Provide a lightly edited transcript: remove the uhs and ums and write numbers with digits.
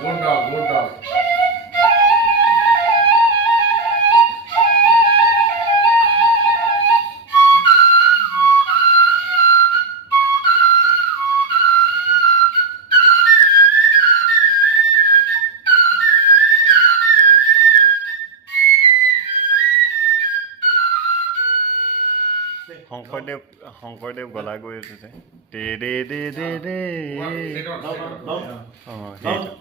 Good dog, good dog. Sankardev Sankardev গলা গৈ উঠিছে দে দে দে দে দে Sit down, sit down. অঁ সেইটো